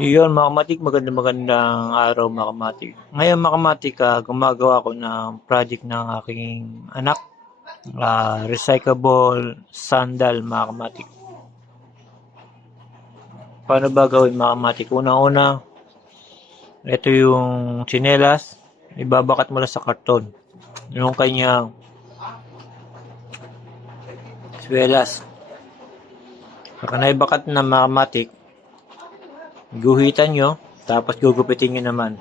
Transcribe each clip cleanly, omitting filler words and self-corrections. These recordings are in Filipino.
Iyon mga kamatik, magandang araw mga kamatik. Ngayon mga kamatik, gumagawa ko ng project ng aking anak, recyclable sandal mga kamatik. Paano ba gawin mga kamatik? Unang-una, ito yung tsinelas, ibabakat mo lang sa karton. Yung kanyang swelas. Pagka naibakat na mga kamatik, guhitan nyo, tapos gugupitin nyo naman.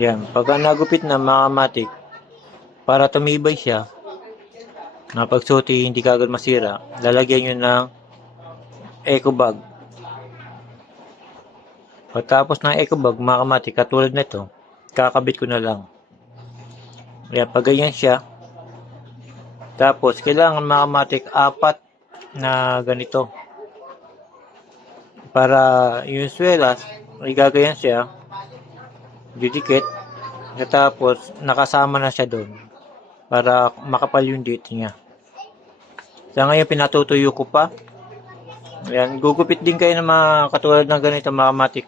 Yan, pagka nagupit na mga kamatik, para tumibay siya, na pagsuti hindi kagad masira, lalagyan nyo ng eco bag. Pagkatapos ng eco bag, mga kamatik, katulad nito, kakabit ko na lang. Yan, pag ganyan siya, tapos kailangan mga kamatik, 4 na ganito. Para yung swelas, igaganyan siya, didikit, tapos nakasama na siya doon para makapal yung date niya. Sa ngayon pinatutuyo ko pa. Ayan, gugupit din kayo ng mga katulad ng ganito mga kamatik.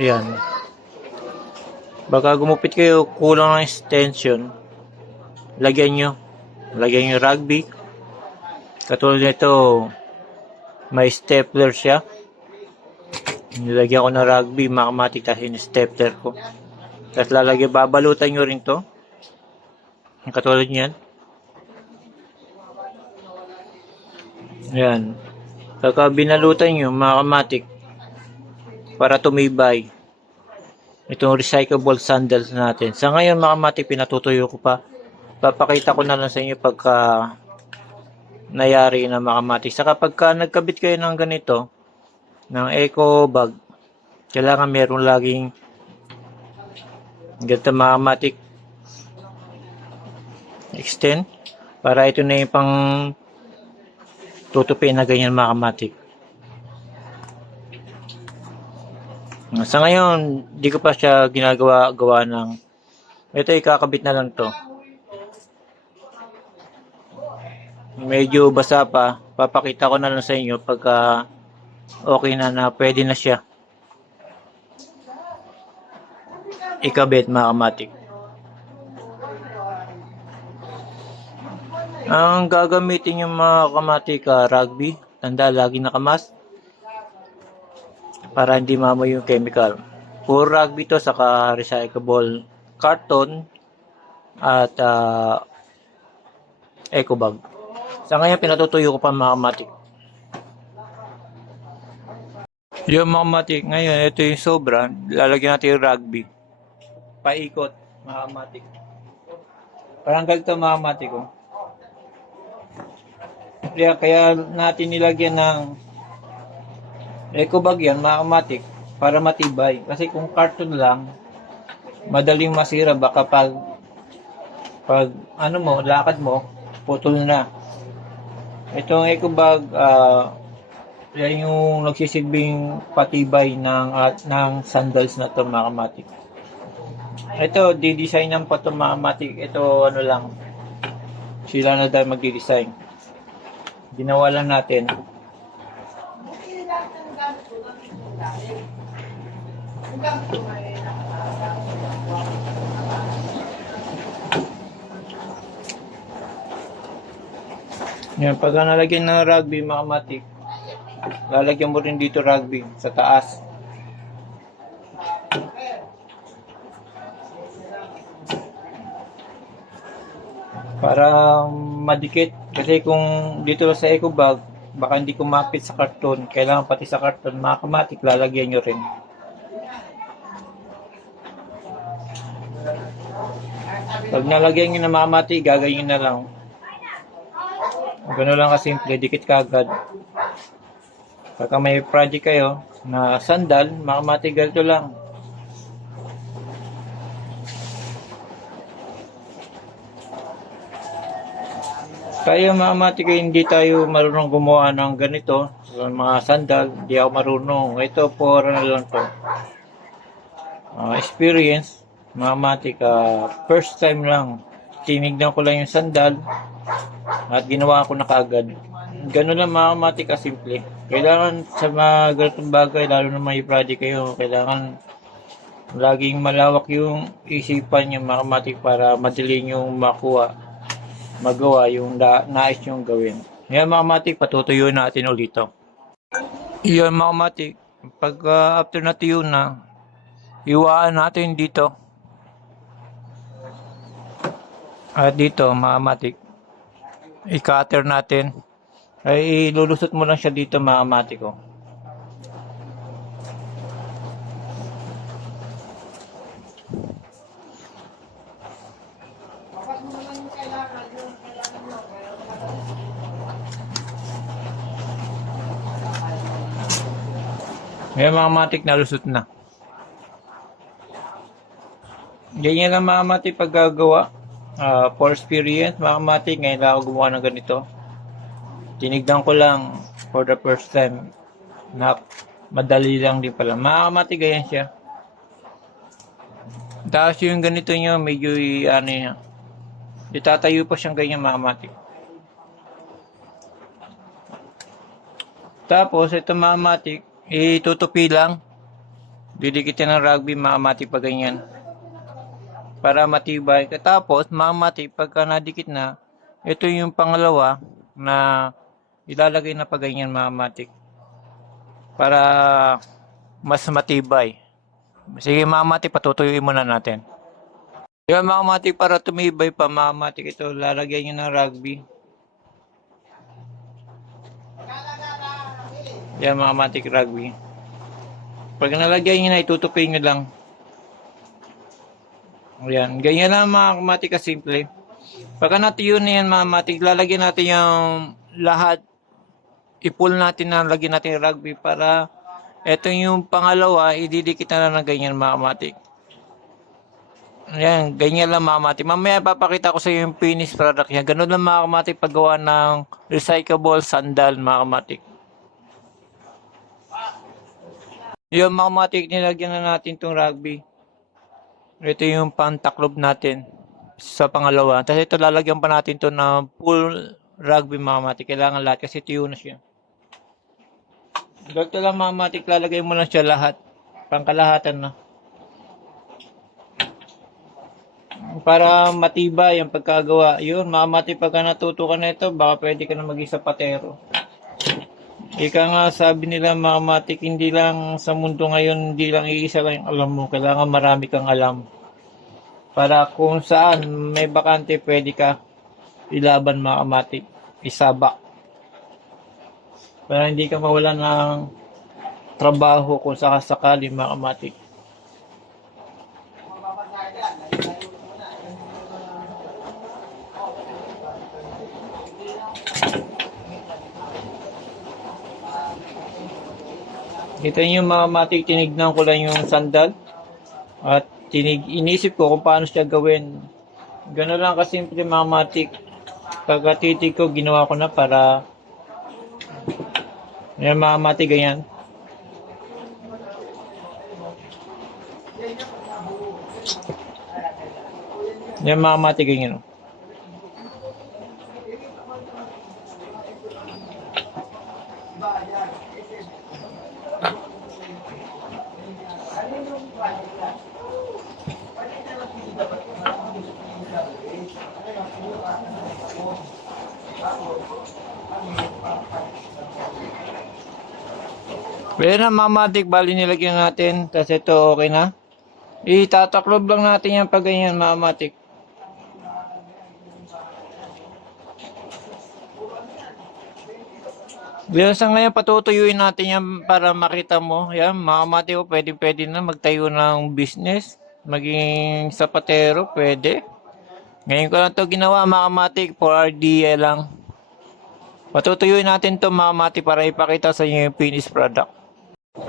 Ayan. Baka gumupit kayo kulang ng extension, lagyan nyo rugby. Katulad nito, may stapler siya. Nilagyan ko ng rugby mga kamatik kasi yung stapler ko. Tapos lalagyan, babalutan nyo rin to. Katulad niyan. Ayan. Pagka binalutan nyo mga kamatik, para tumibay, itong recyclable sandals natin. Sa ngayon mga kamatik, pinatutuyo ko pa. Papakita ko na lang sa inyo pagka nayari na mga kamatik. Saka pagka nagkabit kayo ng ganito, ng eco bag, kailangan meron laging ganito mga kamatik extend, para ito na yung pang tutupin na ganyan mga kamatik. Sa ngayon, di ko pa siya gawa ng ito, ikakabit na lang to. Medyo basa pa, papakita ko na lang sa inyo pagka okay na pwede na siya ikabit mga kamatik. Ang gagamitin yung mga kamatik, rugby, tanda lagi nakamas para hindi mamoy yung chemical. Puro rugby to, saka recyclable carton at eco bag. Sa ngayon pinatutuyo ko pa mga kamatik. Yung mga kamatik, ngayon ito yung sobra, lalagyan natin yung rugby. Paikot mga kamatik. Parang ganito mga kamatik ko. Kaya natin nilagyan ng eco bag yan mga kamatik para matibay. Kasi kung carton lang, madaling masira, baka pag ano mo, lakad mo, putol na. Itong eco bag, yan yung nagsisilbing patibay ng sandals na to mga kamatik. Ito, di-designan pa to mga kamatik. Ito ano lang, sila na dahil magdi-design. Ginawa lang natin. Yan, pag nalagyan ng rugby mga kamatik, lalagyan mo rin dito rugby sa taas. Para madikit. Kasi kung dito sa eco bag, baka hindi kumapit sa karton. Kailangan pati sa karton, mga kamatik, lalagyan nyo rin. Pag nalagyan nyo na mga kamatik, gagawin na lang. Gano'n lang kasimple, dikit kagad. Pagka may project kayo na sandal, mga kamatik, ganito lang. Kaya mga kamatik, hindi tayo marunong gumawa ng ganito. Mga sandal, hindi ako marunong. Ito, for ano lang to. Experience, mga kamatik, first time lang. Tinignan ko lang yung sandal at ginawa ko na kaagad. Ganun lang mga kamatik kasimple. Kailangan sa mga ganitong bagay, lalo na may project kayo, kailangan laging malawak yung isipan yung mga kamatik para madali nyo magawa yung nais nyo gawin. Yan mga kamatik, patutuyuin natin ulit ito. Yan mga kamatik, pag after natuyo na, iwaan natin dito. At dito mga kamatik, i-cutter natin. Ay ilulusot mo lang siya dito mga kamatik ko. Ngayon mga kamatik, nalusot na. Ganyan lang mga kamatik paggagawa. For experience mga kamatik, ngayon lang ako gumawa ng ganito. Tinignan ko lang for the first time na madali lang din pala. Mga kamatik, ganyan siya. Tapos yung ganito nyo, medyo ano yan. Itatayo pa siyang ganyan mga kamatik. Tapos ito mga kamatik, itutupi lang. Didikitin ng rugby mga kamatik pa ganyan. Para matibay. Tapos mga kamatik, pagka nadikit na, ito yung pangalawa na ilalagay na pa ganyan mga kamatik. Para mas matibay. Sige mga kamatik, patutuyuin muna natin. Yan mga kamatik, para tumibay pa mga kamatik, ito lalagyan nyo ng rugby. Yan mga kamatik, rugby. Pag nalagyan nyo na, itutupin nyo lang. Ayan, ganyan lang mga kamatik kasimple. Pagka natuyo na yan mga kamatik, lalagyan natin yung lahat. I-pull natin na lagyan natin yung rugby para ito yung pangalawa, ididikit na lang ng ganyan mga kamatik. Ayan, ganyan lang mga kamatik. Mamaya papakita ko sa iyo yung finished product niya. Ganun lang mga kamatik paggawa ng recyclable sandal mga kamatik. Yung mga kamatik, nilagyan na natin itong rugby. Ito yung pantaklob natin sa pangalawa. Tapos ito lalagyan pa natin ito ng full rugby mga kamatik. Kailangan lahat kasi tuyo na siya. Dito lang mga kamatik, lalagay mo lang siya lahat. Pangkalahatan na. Para matibay ang pagkagawa. Yun mga kamatik, pagka natuto ka na ito, baka pwede ka na maging sapatero. Ika nga sabi nila mga kamatik, hindi lang sa mundo ngayon, hindi lang iisa lang yung alam mo. Kailangan marami kang alam. Para kung saan may bakante, pwede ka ilaban mga kamatik. Isabak. Para hindi ka mawala ng trabaho kung sakasakali mga kamatik. Kita niyo mga kamatik, tinignan ko lang yung sandal at inisip ko kung paano siya gawin. Gano'n lang kasimple mga kamatik. Pagkatitig ko, ginawa ko na para yan mga kamatik, ganyan. Yan mga kamatik, ganyan. Pwede na mga kamatik, bali nilagyan natin. Tapos ito okay na. Itataklob lang natin yan pag ganyan mga kamatik. Sa ngayon patutuyuin natin yan para makita mo. Yan mga kamatik, pwede na magtayo ng business. Maging sapatero, pwede. Ngayon ko lang ito ginawa mga kamatik, for RDA lang. Patutuyuin natin ito mga kamatik para ipakita sa inyo yung finished product.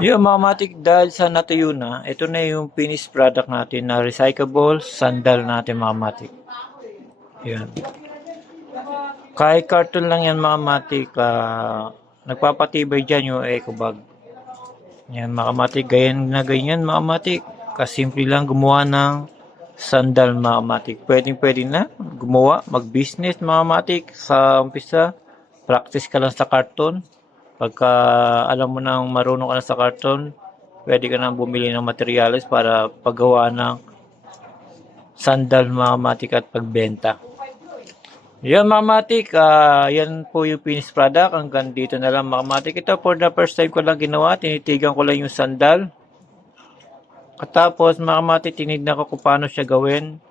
Yung mga kamatik, dahil sa natuyo na, ito na yung finished product natin na recyclable sandal natin mga kamatik. Yan. Kahit carton lang yan mga kamatik, nagpapatibay dyan yung eco bag. Yan mga kamatik, ganyan mga kamatik. Kasimple lang gumawa ng sandal mga kamatik. Pwede na gumawa, mag-business mga kamatik sa umpisa. practice ka lang sa karton. Pagka alam mo nang marunong ka na sa karton, pwede ka nang bumili ng materials para paggawa ng sandal mga kamatik at pagbenta. Yan mga kamatik, yan po yung finished product. Hanggang dito na lang mga kamatik. Ito for the first time ko lang ginawa. Tinitigan ko lang yung sandal. Katapos mga kamatik, tinignan ko kung paano siya gawin.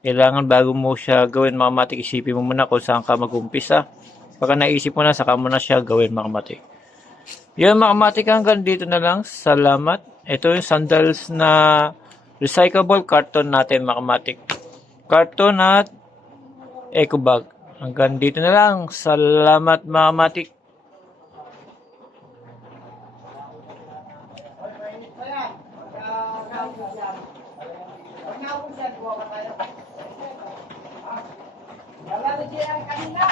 Kailangan bago mo siya gawin mga kamatik, isipin mo muna kung saan ka mag-umpisa. Pagka naisip mo na, saka mo na siya gawin mga kamatik. Yan mga kamatik, hanggang dito na lang. Salamat. Ito yung sandals na recyclable carton natin mga kamatik. Carton at eco bag. Hanggang dito na lang. Salamat mga kamatik. Wala na siya kanina.